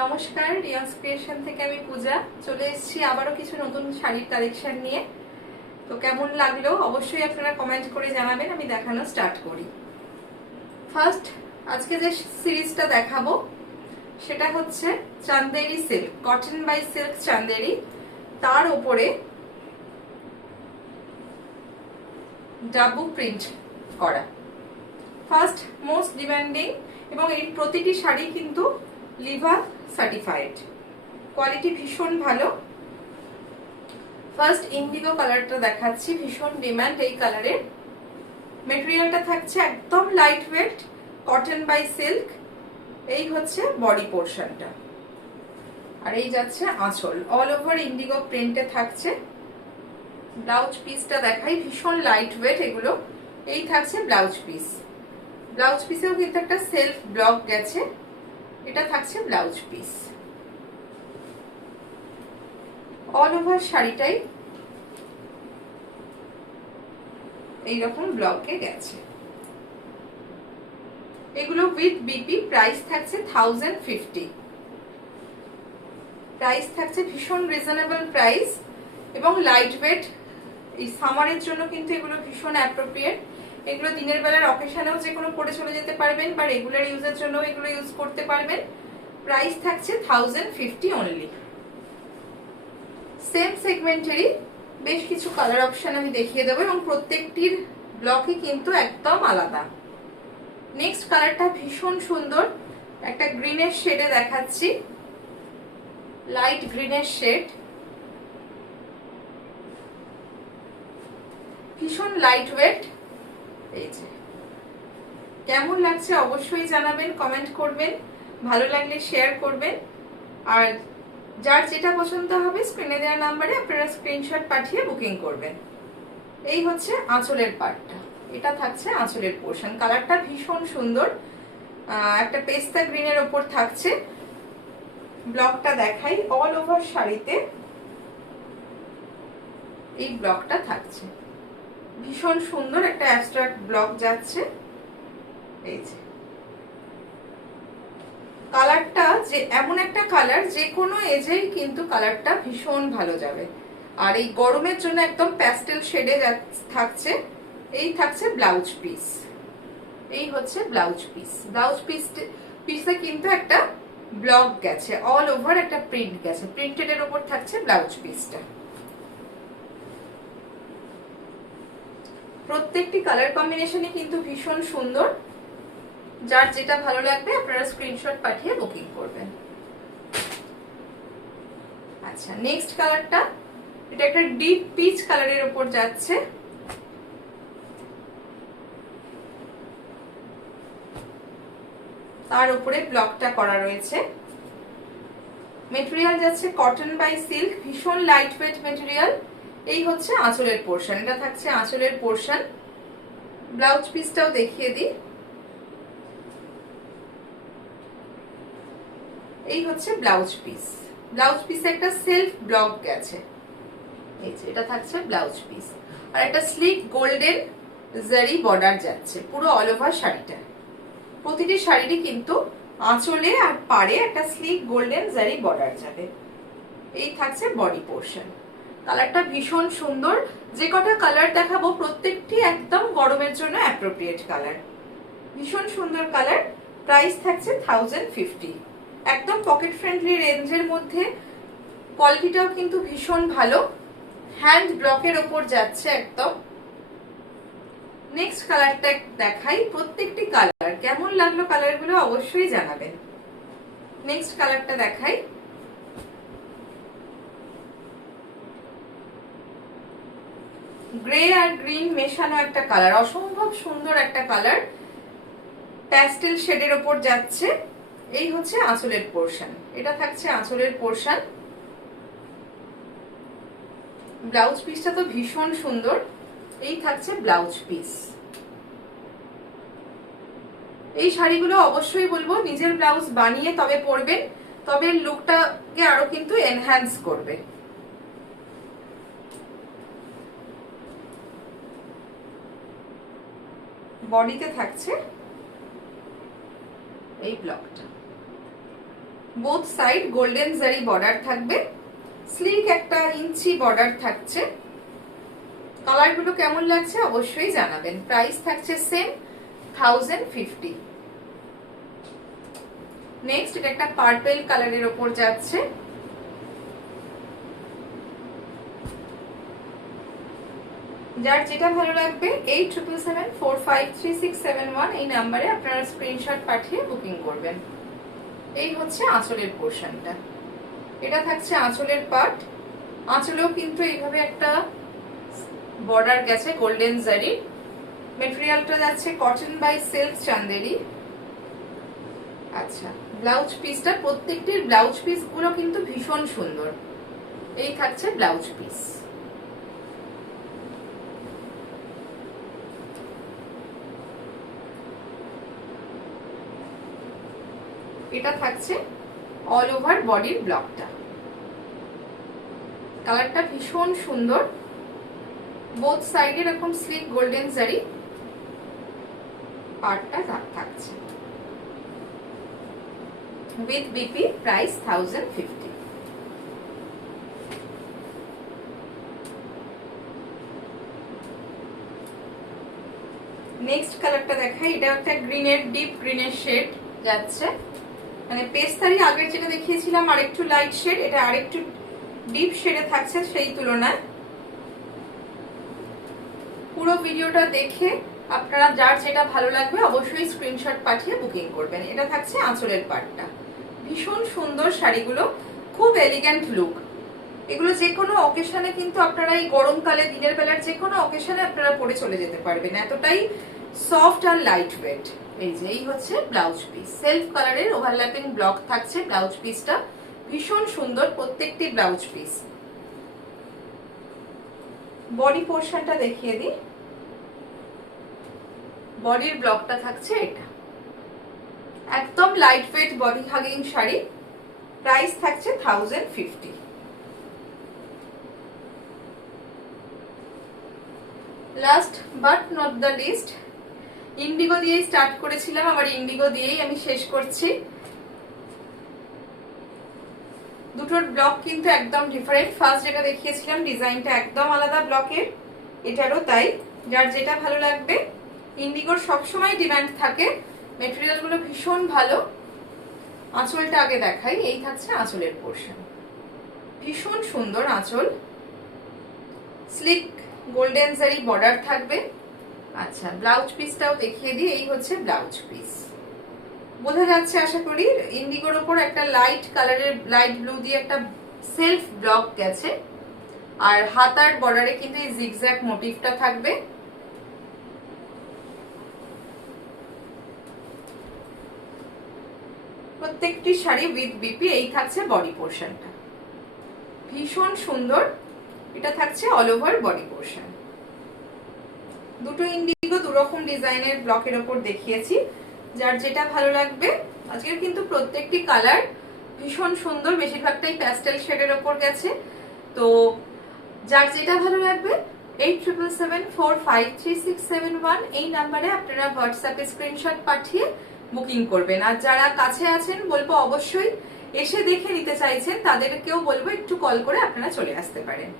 নমস্কার, রিয়ান্স ক্রিয়েশন থেকে আমি পূজা চলে এসেছি আবারও কিছু নতুন শাড়ির কালেকশন নিয়ে। তো কেমন লাগলো অবশ্যই আপনারা কমেন্ট করে জানাবেন, আমি দেখানো স্টার্ট করি। ফার্স্ট আজকে যে সিরিজটা দেখাবো সেটা হচ্ছে Chanderi silk, cotton by silk Chanderi, তার উপরে ডাবু প্রিন্ট করা। ফার্স্ট মোস্ট ডিমান্ডিং, এবং এই প্রতিটি শাড়ি কিন্তু লিভা সার্টিফাইড, কোয়ালিটি ভীষণ ভালো। ফার্স্ট ইন্ডিগো কালারটা দেখাচ্ছি, ভীষণ ডিমান্ড এই কালারের। মেটেরিয়ালটা থাকছে একদম light weight, cotton by silk. এই হচ্ছে বডি পোর্শনটা, আর এই যাচ্ছে আঁচল, অল ওভার ইন্ডিগো প্রিন্টে থাকছে। ব্লাউজ পিসটা দেখাই, ভীষণ লাইট ওয়েট এগুলো। এই থাকছে ব্লাউজ পিস, ব্লাউজ পিসেও কিন্তু একটা সেলফ ব্লক গেছে। এটা থাকছে ব্লাউজ পিস, অল ওভার শাড়িটাই এইরকম ব্লকে গেছে। এগুলো উইথ বিপি, প্রাইস থাকছে 1050। প্রাইস থাকছে ভীষণ রিজনেবল প্রাইস এবং লাইট ওয়েট। এই সামারের জন্য কিন্তু এগুলো ভীষণ অ্যাপ্রোপ্রিয়েট। এগুলো দিনের বেলার অকেশনেও যে কোনো পরে চলে যেতে পারবেন, বা রেগুলার ইউজের জন্য এগুলো ইউজ করতে পারবেন। প্রাইস থাকছে 1050 অনলি। সেম সেগমেন্টেরই বেশ কিছু কালার অপশন আমি দেখিয়ে দেবো, এবং প্রত্যেকটির ব্লকই কিন্তু একদম আলাদা। নেক্সট কালারটা ভীষণ সুন্দর, একটা গ্রিনের শেডে দেখাচ্ছি, লাইট গ্রিনের শেড, ভীষণ লাইট ওয়েট। এই যে কেমন লাগছে অবশ্যই জানাবেন, কমেন্ট করবেন, ভালো লাগলে শেয়ার করবেন। আর যার যেটা পছন্দ হবে স্ক্রিনে দেওয়া নাম্বারে আপনারা স্ক্রিনশট পাঠিয়ে বুকিং করবেন। এই হচ্ছে আঁচলের পার্টটা, এটা থাকছে আঁচলের পোর্শন। কালারটা ভীষণ সুন্দর, একটা পেস্তা গ্রিনের ওপর থাকছে। ব্লকটা দেখাই, অল ওভার শাড়িতে এই ব্লকটা থাকছে, ভীষণ সুন্দর একটা অ্যাবস্ট্রাক্ট ব্লক যাচ্ছে। এই যে কালারটা, যে এমন একটা কালার যে কোনো এজেই কিন্তু কালারটা ভীষণ ভালো যাবে। আর এই গরমের জন্য একদম প্যাস্টেল শেডে থাকছে। এই থাকছে ব্লাউজ পিস, এই হচ্ছে ব্লাউজ পিস। ব্লাউজ পিসে কিন্তু একটা ব্লক গেছে, অল ওভার একটা প্রিন্ট গেছে, প্রিন্টেড এর উপর থাকছে ব্লাউজ পিসটা। প্রত্যেকটি কালার কম্বিনেশনই কিন্তু ভীষণ সুন্দর। যার যেটা ভালো লাগবে আপনারা স্ক্রিনশট পাঠিয়ে বুকিং করবেন। আচ্ছা, নেক্সট কালারটা, এটা একটা ডিপ পিচ কালারের উপর যাচ্ছে। তার উপরে ব্লকটা করা রয়েছে। মেটেরিয়াল যাচ্ছে কটন বাই সিল্ক, ভীষণ লাইট ওয়েট মেটেরিয়াল। এই হচ্ছে আঁচলের পোর্শন, এটা থাকছে আঁচলের পোর্শন। ব্লাউজ পিসটাও দেখিয়ে দিই, এই হচ্ছে ব্লাউজ পিস। ব্লাউজ পিসে একটা সেলফ ব্লক গেছে। এই যে এটা থাকছে ব্লাউজ পিস, আর একটা স্লিক গোল্ডেন জারি বর্ডার যাচ্ছে পুরো অল ওভার শাড়িটা। প্রতিটি শাড়িরই কিন্তু আঁচলে আর পাড়ে একটা স্লিক গোল্ডেন জারি বর্ডার যাবে। এই থাকছে বডি পোর্শন। কালারটা ভীষণ সুন্দর। যে কটা কালার দেখাবো প্রত্যেকটি একদম গরমের জন্য অ্যাপ্রোপ্রিয়েট কালার, ভীষণ সুন্দর কালার। প্রাইস থাকছে 1050, একদম পকেট ফ্রেন্ডলি রেঞ্জের মধ্যে। কোয়ালিটিটাও কিন্তু ভীষণ ভালো, হ্যান্ড ব্লকের ওপর যাচ্ছে একদম। নেক্সট কালারটা দেখাই, প্রত্যেকটি কালার কেমন লাগলো কালারগুলো অবশ্যই জানাবেন। নেক্সট কালারটা দেখাই, গ্রে আর গ্রিন মেশানো একটা কালার, অসম্ভব সুন্দর একটা কালার, প্যাস্টেল শেডের ওপর যাচ্ছে। এই হচ্ছে আঁচলের পোর্শন, এটা থাকছে আঁচলের পোর্শন। ব্লাউজ পিসটা তো ভীষণ সুন্দর, এই থাকছে ব্লাউজ পিস। এই শাড়িগুলো অবশ্যই বলবো নিজের ব্লাউজ বানিয়ে তবে পরবেন, তবে লুকটাকে আরো কিন্তু এনহ্যান্স করবে। বডিতে থাকছে এই ব্লকটা, বোথ সাইড গোল্ডেন জারি বর্ডার থাকবে, স্লিক একটা ইঞ্চি বর্ডার থাকছে। কালারগুলো কেমন লাগছে অবশ্যই জানাবেন। প্রাইস থাকছে সেম 1050। নেক্সট এটা একটা পার্পল কালারের ওপর যাচ্ছে। যার যেটা ভালো লাগবে 8777453671 এই নাম্বারে আপনারা স্ক্রিনশট পাঠিয়ে বুকিং করবেন। এই হচ্ছে আঁচলের পোর্শনটা, এটা থাকছে আঁচলের পার্ট। আঁচলেও কিন্তু এইভাবে একটা বর্ডার গেছে গোল্ডেন জারি। মেটেরিয়ালটা যাচ্ছে কটন বাই সিল্ক চান্দেরি। আচ্ছা, ব্লাউজ পিসটা, প্রত্যেকটির ব্লাউজ পিস গুলো কিন্তু ভীষণ সুন্দর। এই থাকছে ব্লাউজ পিস। এটা থাকছে অল ওভার বডির ব্লকটা। কালারটা ভীষণ সুন্দর। বোথ সাইডে এরকম স্লিক গোল্ডেন জারি পার্টটা থাকছে উইথ বিপি। প্রাইস 1050। নেক্সট কালারটা দেখাই। এটা একটা গ্রিনের, ডিপ গ্রিনের শেড যাচ্ছে, মানে পেস্তারি আগের যেটা দেখিয়েছিলাম আর একটু লাইট শেড, এটা আরেকটু ডিপ শেডে থাকছে সেই তুলনায়। পুরো ভিডিওটা দেখে আপনারা যার যেটা ভালো লাগবে অবশ্যই স্ক্রিনশট পাঠিয়ে বুকিং করবেন। এটা থাকছে আঁচলের পার্টটা। ভীষণ সুন্দর শাড়িগুলো, খুব এলিগ্যান্ট লুক। এগুলো যে কোনো অকেশনে কিন্তু আপনারা এই গরমকালে দিনের বেলার যে কোনো অকেশনে আপনারা পরে চলে যেতে পারবেন, এতটাই সফট আর লাইট ওয়েট। এই হচ্ছে ব্লাউজ পিস, সেলফ কালারের ওভারল্যাপিং ব্লক থাকছে ব্লাউজ পিসটা। ভীষণ সুন্দর প্রত্যেকটি ব্লাউজ পিস। বডি পোর্শনটা দেখিয়ে দিই। বডির ব্লকটা থাকছে এটা, একদম light weight body hugging sari. Price থাকছে 1050। Last but not the least, indigo দিয়ে স্টার্ট করেছিলাম, আবার ইন্ডিগো দিয়েই আমি শেষ করছি। দুটোর ব্লক কিন্তু একদম ডিফারেন্ট। ফার্স্ট যেটা দেখিয়েছিলাম ডিজাইনটা একদম আলাদা ব্লকের, এটারও তাই। যার যেটা ভালো লাগবে। ইন্ডিগোর সবসময় ডিমান্ড থাকে, মেটেরিয়াল গুলো ভীষণ ভালো। আঁচলটা আগে দেখাই। এই থাকছে আঁচলের পোর্শন, ভীষণ সুন্দর আঁচল, স্লিক গোল্ডেন জারি বর্ডার থাকবে। আচ্ছা, ব্লাউজ পিসটাও দেখিয়ে দিই। এই হচ্ছে ব্লাউজ পিস। বোঝা যাচ্ছে আশা করি। ইন্ডিগোর ওপর একটা লাইট কালারের, লাইট ব্লু দিয়ে একটা সেলফ ব্লক গেছে, আর হাতার বর্ডারে কিন্তু এই জিগজ্যাগ মোটিভটা থাকবে। প্রত্যেকটি শাড়ি উইথ বিপি। এই থাকছে বডি পোর্শনটা, ভীষণ সুন্দর। এটা থাকছে অল ওভার বডি পোর্শন। দুটো ইন্ডিগো দুরকম ডিজাইনের ব্লকের ওপর দেখিয়েছি, যার যেটা ভালো লাগবে। আজকের কিন্তু প্রত্যেকটি কালার ভীষণ সুন্দর, বেশিরভাগটাই প্যাস্টেল শেডের ওপর গেছে। তো যার যেটা ভালো লাগবে 8777453671 এই নাম্বারে আপনারা হোয়াটসঅ্যাপে স্ক্রিনশট পাঠিয়ে বুকিং করবেন। আর যারা কাছে আছেন বলবো অবশ্যই এসে দেখে নিতে চাইছেন, তাদেরকেও বলবো একটু কল করে আপনারা চলে আসতে পারেন।